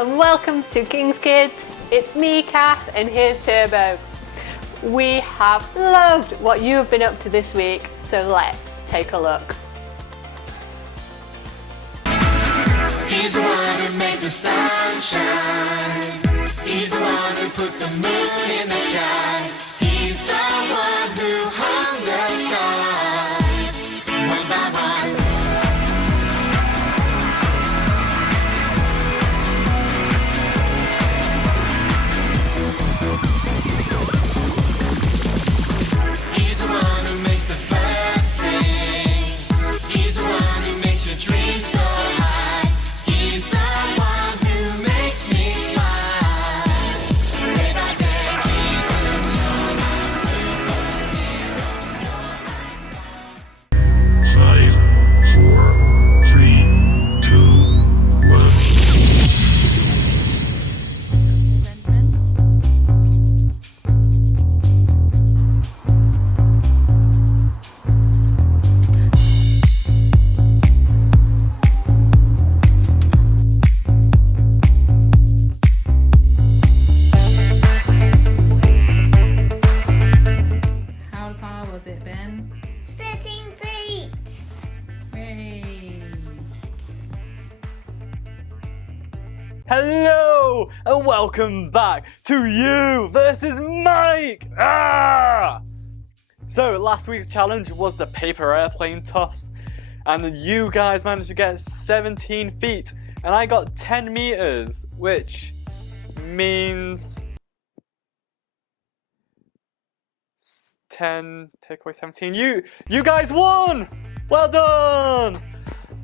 and welcome to King's Kids. It's me, Kath, and here's Turbo. We have loved what you've been up to this week, so let's take a look. He's the one who makes the sun shine. He's the one who puts the moon in the sky. He's the one who hung the stars one by one. He's the one who makes the birds sing. He's the one who makes your dreams so high. He's the one who makes me smile. Day by day, Jesus, you're my superhero. You're my star. 5, 4, 3, 2, 1. How far was it, Ben? 13 feet. Yay! Hello and welcome back to You versus Mike! So last week's challenge was the paper airplane toss, and you guys managed to get 17 feet and I got 10 meters, which means 10 take away 17. You guys won! Well done!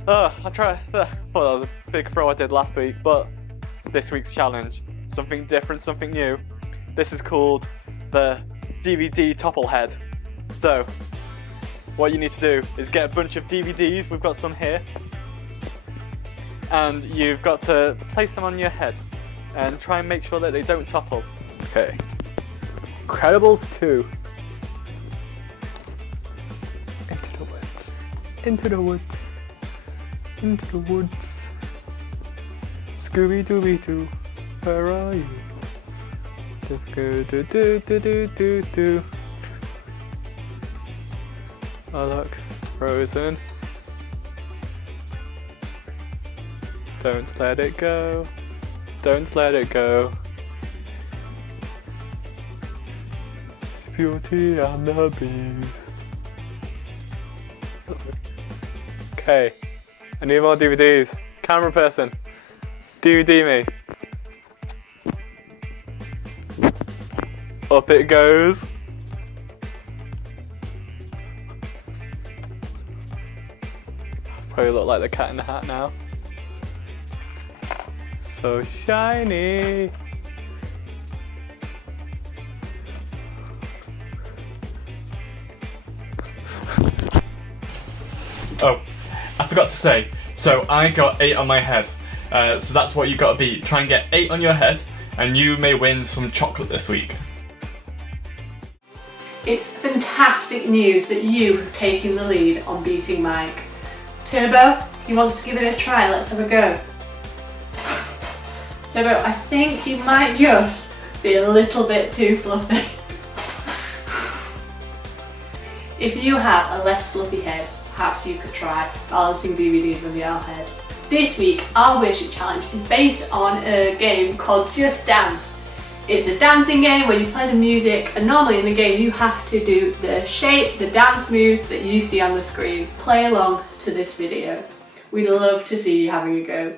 I thought that was a big throw I did last week, but this week's challenge, something different, something new. This is called the DVD Topplehead. So, what you need to do is get a bunch of DVDs, we've got some here, and you've got to place them on your head and try and make sure that they don't topple. Okay. Incredibles 2. Into the woods. Into the woods. Into the woods. Scooby-Dooby-Doo, where are you? Just go do. Oh look, Frozen. Don't let it go. Don't let it go. It's Beauty and the Beast. Okay, I need more DVDs. Camera person, DVD me. Up it goes. Probably look like the Cat in the Hat now. So shiny. Oh, I forgot to say, so I got 8 on my head. So that's what you got to be. Try and get 8 on your head, and you may win some chocolate this week. It's fantastic news that you have taken the lead on beating Mike. Turbo, he wants to give it a try, let's have a go. Turbo, I think you might just be a little bit too fluffy. If you have a less fluffy head, perhaps you could try balancing DVDs on your head. This week, our worship challenge is based on a game called Just Dance. It's a dancing game where you play the music, and normally in the game you have to do the shape, the dance moves that you see on the screen. Play along to this video. We'd love to see you having a go.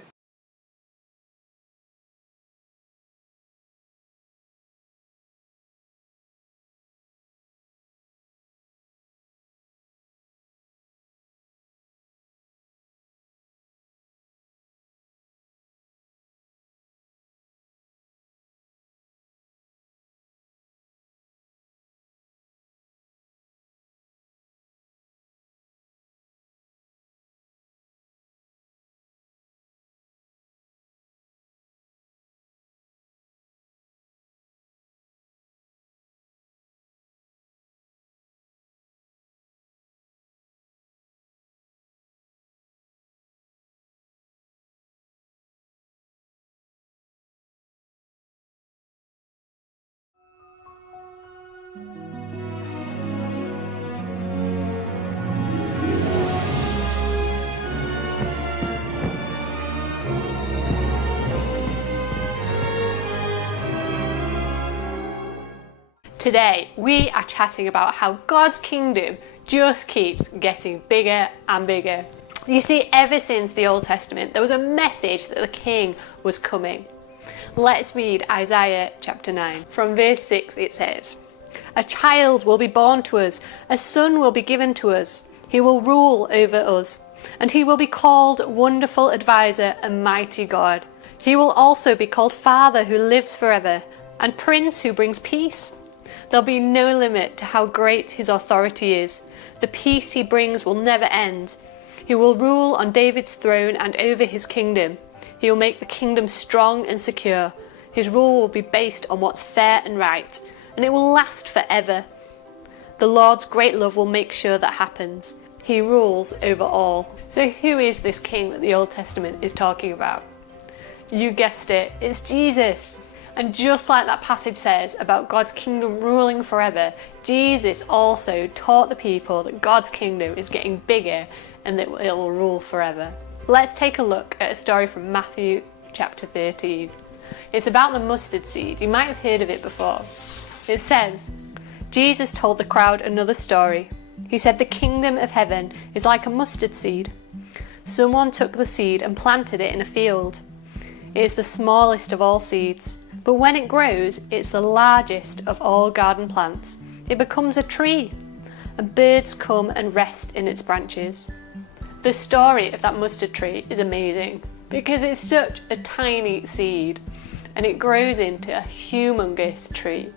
Today, we are chatting about how God's kingdom just keeps getting bigger and bigger. You see, ever since the Old Testament, there was a message that the king was coming. Let's read Isaiah chapter 9. From verse 6 it says, "A child will be born to us, a son will be given to us. He will rule over us, and he will be called Wonderful Advisor and Mighty God. He will also be called Father who lives forever, and Prince who brings peace. There'll be no limit to how great his authority is. The peace he brings will never end. He will rule on David's throne and over his kingdom. He will make the kingdom strong and secure. His rule will be based on what's fair and right, and it will last forever. The Lord's great love will make sure that happens. He rules over all." So who is this king that the Old Testament is talking about? You guessed it, it's Jesus. And just like that passage says about God's kingdom ruling forever, Jesus also taught the people that God's kingdom is getting bigger and that it will rule forever. Let's take a look at a story from Matthew chapter 13. It's about the mustard seed. You might have heard of it before. It says, "Jesus told the crowd another story. He said, 'The kingdom of heaven is like a mustard seed. Someone took the seed and planted it in a field. It is the smallest of all seeds, but when it grows, it's the largest of all garden plants. It becomes a tree, and birds come and rest in its branches.'" The story of that mustard tree is amazing because it's such a tiny seed and it grows into a humongous tree.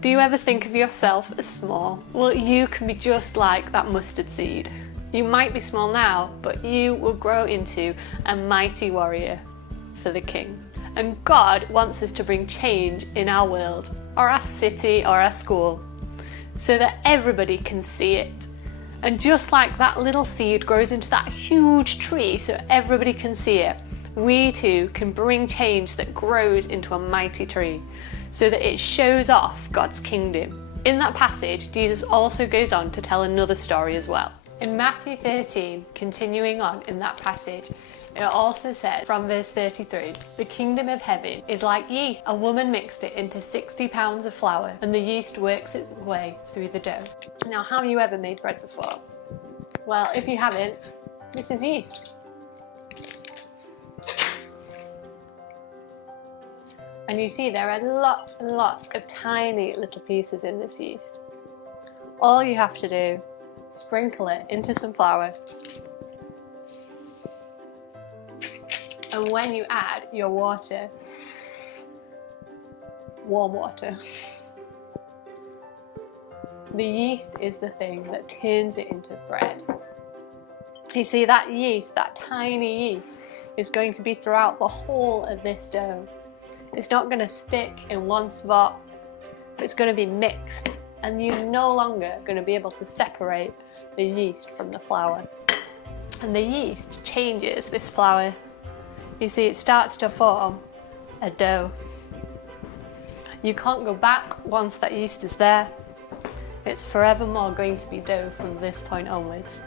Do you ever think of yourself as small? Well, you can be just like that mustard seed. You might be small now, but you will grow into a mighty warrior for the king. And God wants us to bring change in our world, or our city, or our school, so that everybody can see it. And just like that little seed grows into that huge tree so everybody can see it, we too can bring change that grows into a mighty tree, so that it shows off God's kingdom. In that passage, Jesus also goes on to tell another story as well. In Matthew 13, continuing on in that passage, it also says from verse 33, "The kingdom of heaven is like yeast. A woman mixed it into 60 pounds of flour, and the yeast works its way through the dough." Now, have you ever made bread before? Well, if you haven't, this is yeast. And you see there are lots and lots of tiny little pieces in this yeast. All you have to do, sprinkle it into some flour. And when you add your water, warm water, the yeast is the thing that turns it into bread. You see, that yeast, that tiny yeast, is going to be throughout the whole of this dough. It's not going to stick in one spot, it's going to be mixed, and you're no longer going to be able to separate the yeast from the flour. And the yeast changes this flour. You see, it starts to form a dough. You can't go back once that yeast is there. It's forevermore going to be dough from this point onwards.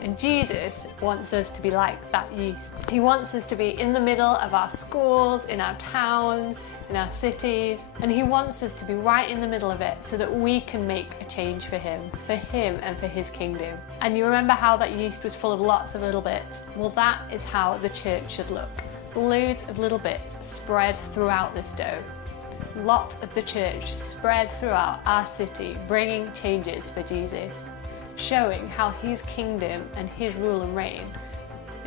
And Jesus wants us to be like that yeast. He wants us to be in the middle of our schools, in our towns, in our cities, and he wants us to be right in the middle of it so that we can make a change for him and for his kingdom. And you remember how that yeast was full of lots of little bits? Well, that is how the church should look. Loads of little bits spread throughout this dough. Lots of the church spread throughout our city, bringing changes for Jesus, showing how his kingdom and his rule and reign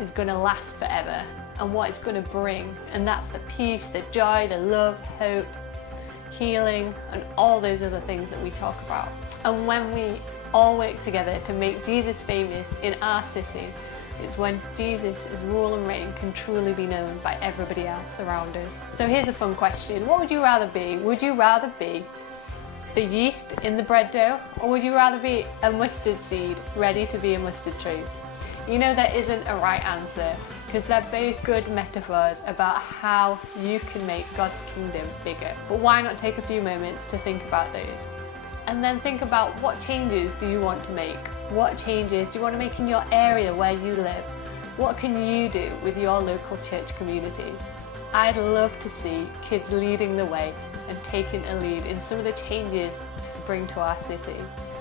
is going to last forever and what it's going to bring. And that's the peace, the joy, the love, hope, healing, and all those other things that we talk about. And when we all work together to make Jesus famous in our city, it's when Jesus' rule and reign can truly be known by everybody else around us. So here's a fun question. What would you rather be? Would you rather be the yeast in the bread dough, or would you rather be a mustard seed ready to be a mustard tree? You know, there isn't a right answer, because they're both good metaphors about how you can make God's kingdom bigger. But why not take a few moments to think about those? And then think about, what changes do you want to make? What changes do you want to make in your area where you live? What can you do with your local church community? I'd love to see kids leading the way and taking a lead in some of the changes to bring to our city.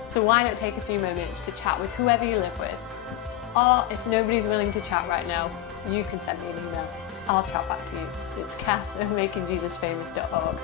So why not take a few moments to chat with whoever you live with? Or if nobody's willing to chat right now, you can send me an email. I'll chat back to you. It's Kath at makingjesusfamous.org.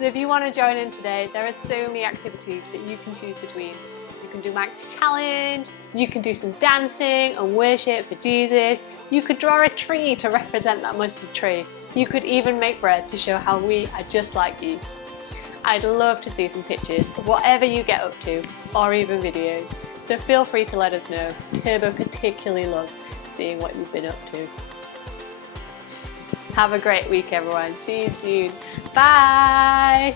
So if you want to join in today, there are so many activities that you can choose between. You can do Max Challenge, you can do some dancing and worship for Jesus, you could draw a tree to represent that mustard tree, you could even make bread to show how we are just like yeast. I'd love to see some pictures of whatever you get up to, or even videos, so feel free to let us know. Turbo particularly loves seeing what you've been up to. Have a great week everyone, see you soon, bye!